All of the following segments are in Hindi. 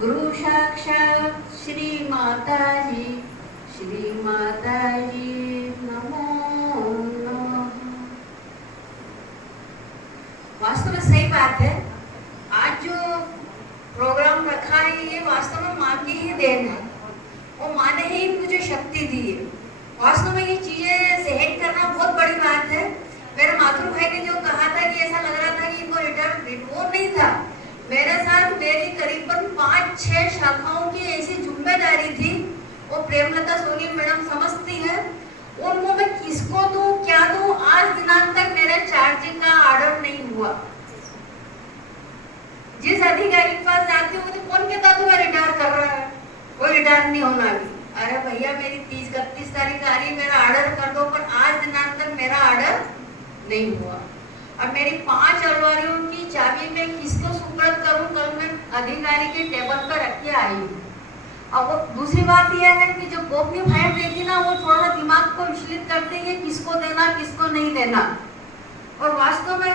गुरु साक्षात श्री माता जी नमो नमः। वास्तव में सही बात है, आज जो प्रोग्राम रखा है ये वास्तव में माँ की ही देन है। वो माँ ने ही मुझे शक्ति दी है। वास्तव में ये चीजें सहन करना बहुत बड़ी बात है। मेरे माथुर भाई ने जो कहा था कि ऐसा लग रहा था कि इनको रिटायर, वो नहीं था। मेरे साथ मेरी करीबन 5-6 शाखाओं की ऐसी जिम्मेदारी थी। वो प्रेमलता सोनी मैडम समझती है, उनको मैं किसको दूं क्या दूं, आज दिनांक तक मेरे चार्जिंग का ऑर्डर नहीं हुआ। जिस अधिकारी के पास जाती हूँ तो कौन कहता तुम्हें रिटायर कर रहा है, कोई रिटायर नहीं होना अभी। अरे भैया मेरी 30-31 तारीख आ रही, मेरा ऑर्डर कर दो, पर आज दिनांक तक मेरा ऑर्डर नहीं हुआ। अब मेरी 5 अलमारियों की चाबी मैं किसको सुपुर्द करूं, कल मैं अधिकारी के टेबल पर रख के आई हूँ। अब दूसरी बात यह है कि जो गोपनीय भाई देखी ना, वो थोड़ा दिमाग को विचलित करते हैं किसको देना किसको नहीं देना। और वास्तव में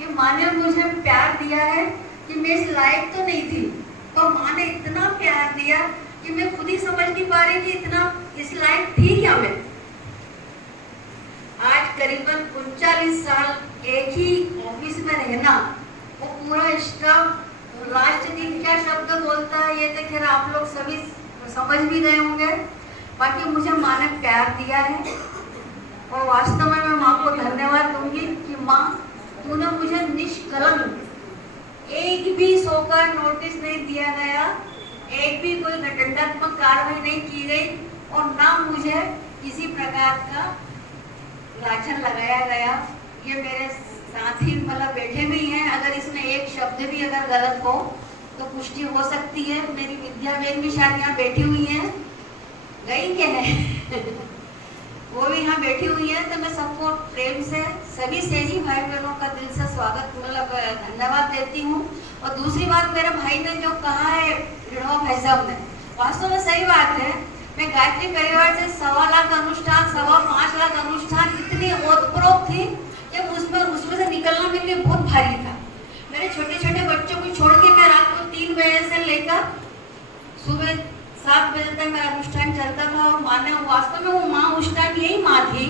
ये माँ ने मुझे प्यार दिया है कि मैं इस लायक तो नहीं थी, तो माँ ने इतना प्यार दिया कि मैं खुद ही समझ नहीं पा रही कि इतना इस लायक थी क्या मैं। आज करीबन 39 साल एक ही ऑफिस में रहना, वो पूरा स्टाफ लास्ट दिन क्या शब्द बोलता है ये तो खैर आप लोग सभी समझ भी गए होंगे। बाकी मुझे माँ ने प्यार दिया है और वास्तव में मैं माँ को धन्यवाद दूंगी कि माँ तूने मुझे निष्कलंक एक भी 100 का नोटिस नहीं दिया गया, एक भी कोई दंडात्मक कार्रवाई नहीं की गई और ना मुझे किसी प्रकार का लांछन लगाया गया। ये मेरे साथी मतलब बैठे भी हैं, अगर इसमें एक शब्द भी अगर गलत हो तो पुष्टि हो सकती है। मेरी विद्या बहन भी शायद यहाँ बैठी हुई हैं, गई क्या है वो भी यहाँ बैठी हुई है। तो मैं सबको प्रेम से सभी सेजी भाई बहनों का दिल से स्वागत मतलब धन्यवाद देती हूँ। और दूसरी बात, मेरे भाई ने जो कहा है ऋणवा भाई साहब ने, वास्तव में सही बात है। मैं गायत्री परिवार से 1.25 लाख अनुष्ठान 5.25 लाख अनुष्ठान इतनी ओतप्रोत थी कि उसमें से निकलना मेरे लिए बहुत भारी था। मेरे छोटे छोटे बच्चों को छोड़ के मैं रात को 3 बजे से लेकर सुबह 7 बजे तक मेरा अनुष्ठान चलता था। और माँ ने वास्तव में वो माँ उस टाइम यही माँ थी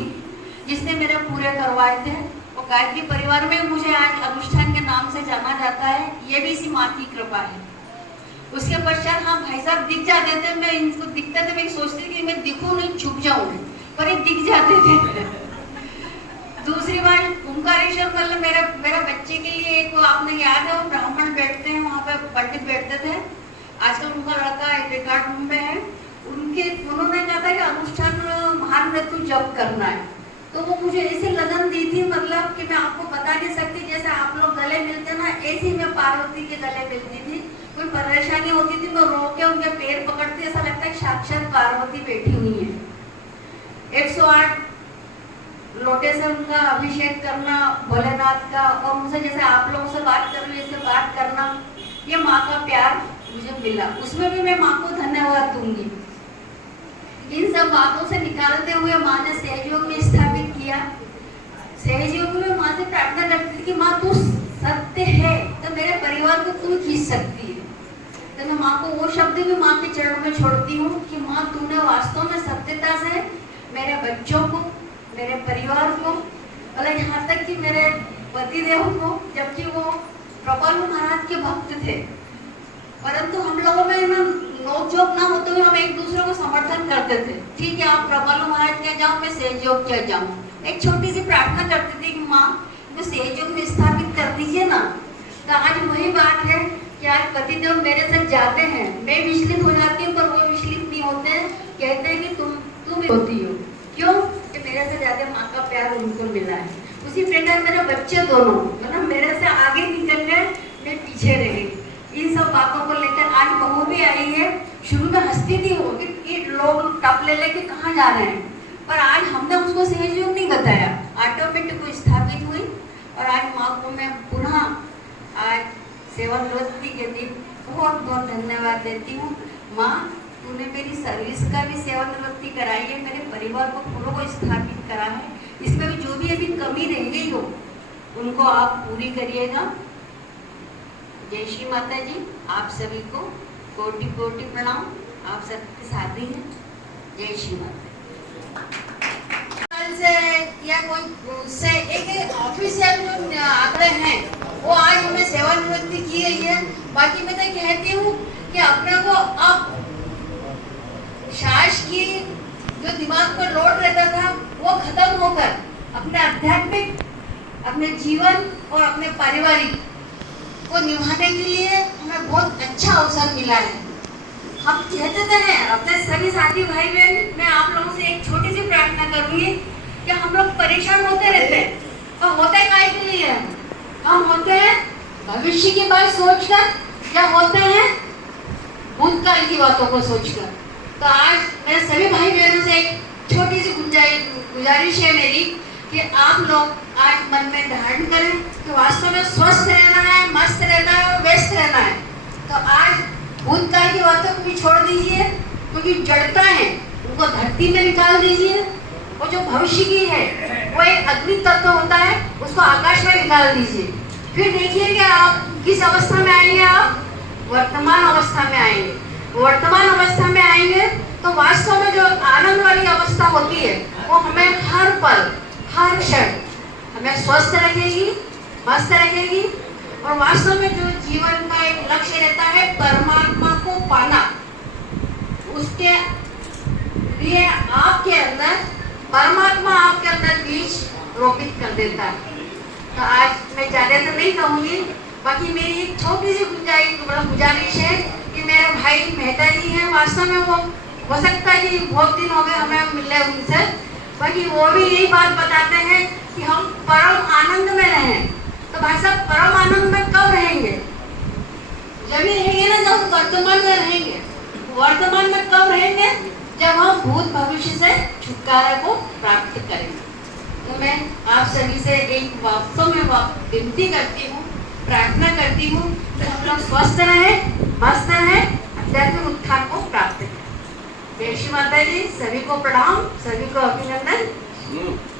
जिसने मेरे पूरे करवाए थे। और गायत्री परिवार में मुझे आज अनुष्ठान के नाम से जाना जाता है, ये भी इसी माँ की कृपा है। उसके पश्चात हाँ भाई साहब दिख जाते थे, मैं इनको दिखते थे, मैं सोचती थी कि मैं दिखूं नहीं छुप जाऊं, पर ये दिख जाते थे दूसरी बात ओंकारेश्वर मतलब मेरा बच्चे के लिए एक आपने याद है वो ब्राह्मण बैठते हैं वहाँ पे, पंडित बैठते थे, आजकल उनका लड़का एक रिकॉर्ड रूम में है। उन्होंने कहा था कि अनुष्ठान महान मृत्यु जप करना है, तो वो मुझे ऐसे लगन दी थी मतलब कि मैं आपको बता नहीं सकती। जैसे आप लोग गले मिलते ना, ऐसे ही मैं पार्वती के गले मिलती थी। कोई परेशानी होती थी मैं रो के उनके पैर पकड़ती, ऐसा लगता है साक्षात पार्वती बैठी हुई है। 108 लोटे से उनका अभिषेक करना भोलेनाथ का, और मुझे जैसे आप लोगों से बात कर रही हूँ ऐसे बात करना, ये माँ का प्यार मुझे मिला। उसमें भी मैं माँ को धन्यवाद दूंगी। इन सब बातों से निकालते हुए माँ ने सहयोग में स्थापित किया। सहयोग में माँ से प्रार्थना करती थी कि माँ तू सत्य है तो मेरे परिवार को तू खींच सकती है। तो मैं माँ को वो शब्द भी माँ के चरणों में छोड़ती हूँ कि माँ तूने वास्तव में सत्यता से मेरे बच्चों को, मेरे परिवार को, मतलब यहाँ तक कि मेरे पतिदेव को, जबकि वो प्रबल महाराज के भक्त थे, परंतु हम लोगों में नोक-झोंक ना होते हुए हम एक दूसरे को समर्थन करते थे। ठीक है आप प्रबल महाराज क्या जाऊँ, मैं सहयोग क्या जाऊँ। एक छोटी सी प्रार्थना करती थी कि माँ तो सहयोग में स्थापित कर दीजिए ना। तो आज वही बात है कि आज पतिदेव मेरे साथ जाते हैं, मैं विचलित हो जाती हूँ पर वो विचलित नहीं होते हैं, कहते हैं कि तुम होती हो। क्यों कि मेरे से ज्यादा माँ का प्यार उनको मिला है। उसी प्रकार मेरे बच्चे दोनों मतलब मेरे से आगे निकल गए, मैं पीछे रह गई। इन सब बातों को लेकर आज बहू भी आई है। शुरू में हंसती थी वो कि लोग टप ले लेके कहाँ जा रहे हैं, पर आज हमने उसको सहयोग नहीं बताया, ऑटोमेटिक वो स्थापित हुई। और आज माँ को मैं पुनः आज सेवानिवृत्ति के दिन बहुत बहुत धन्यवाद देती हूँ। माँ तूने मेरी सर्विस का भी सेवानिवृत्ति कराई है, मेरे परिवार को पूरा को स्थापित करा है। इसमें भी जो भी अभी कमी रह गई हो उनको आप पूरी करिएगा। जय श्री माता जी। आप सभी को कोटि कोटि प्रणाम। आप सबके साथी हैं। जय श्री माता। से या कोई उससे एक ऑफिशियल जो आंकड़े हैं वो आज हमें सेवानिवृत्ति की गई है। बाकी मैं तो कहती हूँ कि अपने को अब शास की जो दिमाग पर लोड रहता था वो खत्म होकर अपने आध्यात्मिक, अपने जीवन और अपने पारिवारिक को निभाने के लिए हमें बहुत अच्छा अवसर मिला है। हम कहते तो हैं अपने सभी साथी भाई बहन, मैं आप लोगों से एक छोटी सी प्रार्थना करूंगी कि हम लोग परेशान होते रहते हैं और होते काहे के लिए? हम होते हैं भविष्य की बात सोचकर या होते हैं भूतकाल की बातों को सोचकर। तो आज मैं सभी भाई बहनों से एक छोटी सी गुजारिश है मेरी कि आप लोग आज मन में धारण करें कि वास्तव में स्वस्थ रहना है, मस्त रहना है और व्यस्त रहना है। तो आज भूतकाल की बातों को भी छोड़ दीजिए, क्योंकि जड़ता है उनको धरती में निकाल दीजिए। और जो भविष्य की है वो एक अग्नि तत्व होता है, उसको आकाश में निकाल दीजिए। फिर देखिए कि आप किस अवस्था में आएंगे। आप वर्तमान अवस्था में आएंगे। वर्तमान अवस्था में आएंगे तो वास्तव में जो आनंद वाली अवस्था होती है वो हमें हर पल हर क्षण हमें स्वस्थ रखेगी, मस्त रखेगी। और वास्तव में जो जीवन का एक लक्ष्य रहता है परमात्मा को पाना, उसके लिए आपके अंदर परमात्मा आपके अंदर बीज रोपित कर देता है। तो आज मैं ज्यादा तो नहीं कहूँगी, बाकी मेरी एक छोटी सी गुजारिश है कि मेरे भाई मेहता जी हैं, वास्तव में वो हो सकता है कि बहुत दिन हो गए हमें मिले उनसे, बाकी वो भी यही बात बताते हैं कि हम परम आनंद में रहें। तो भाई साहब परम आनंद में कब रहेंगे? जब ही रहेंगे ना जब हम वर्तमान में रहेंगे। वर्तमान में कब रहेंगे? जब हम भूत भविष्य से छुटकारा को प्राप्त करेंगे। तो मैं आप सभी से एक वास्तव में विनती करती हूँ, प्रार्थना करती हूँ कि हम लोग स्वस्थ रहें, मस्त रहें, आध्यात्मिक उत्थान को प्राप्त करें। जय श्री माता जी। सभी को प्रणाम, सभी को अभिनंदन।